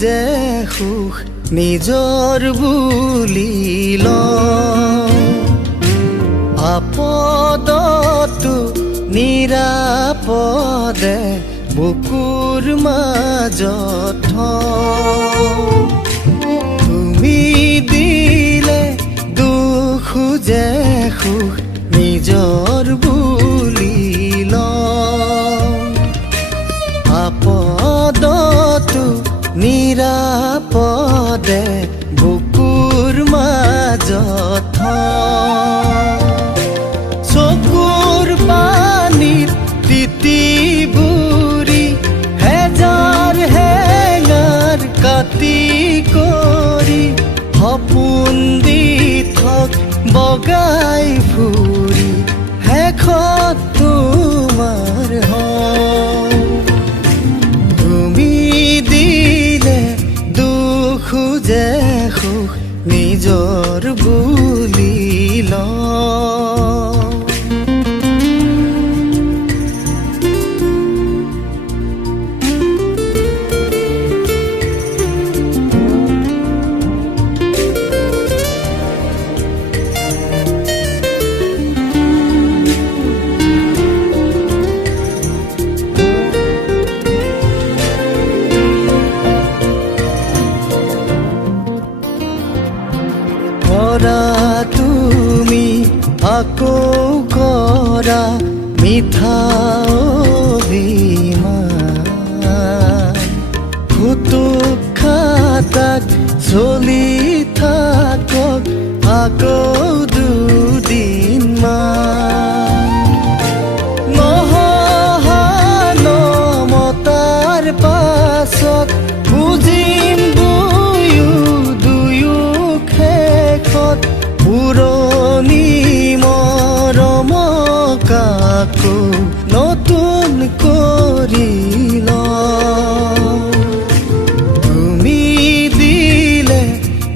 যে সুখ নিজৰ বুলি আপদতো নিৰাপদে বুকুৰ মাজত তুমি দিলে দুখ যে সুখ নিজৰ বুলি আপদতো নিৰাপদে বুকুৰ মাজত চকুৰ পানীত তিতি বুৰি হেজাৰ হেঙাৰ কাটি কৰি সপোন দি থক বগাই ফুৰি শেষত তোমাৰ যে সুখ নিজৰ বুলি তুমি আকৌ কৰা মিঠা অভিমান ফুটুক খাতাত চলি থাকক আকৌ দুদিনমান নহমতাৰ পাছত বুজিম পুৰণি মৰমক আকৌ নতুন কৰি তুমি দিলে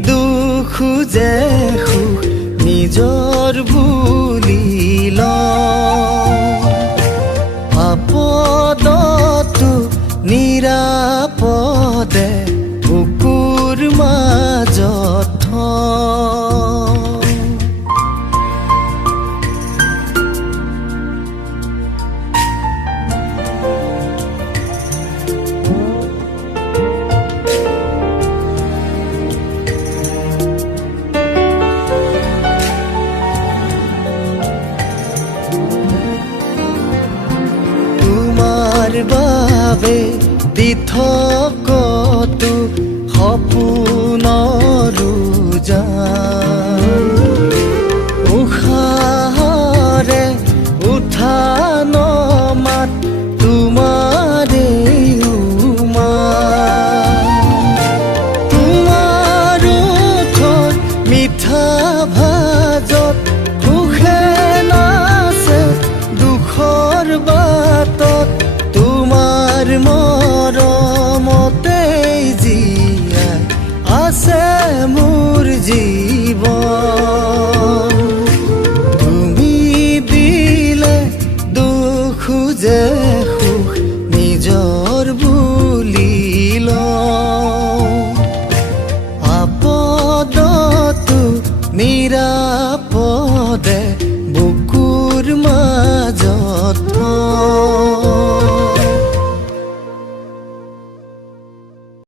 দুখ যে সুখ নিজৰ বুলি আপদতো নিৰাপদে বুকুৰ মাজত বাবে দি থকতো সপোনৰো জান উশাহৰে উঠা নমাত তোমাৰে তোমাৰ ওঠৰ মিঠা ভাজত সুখে নাচে দুখৰ বাটত তোমাৰ মৰমতে জীয়াই আছে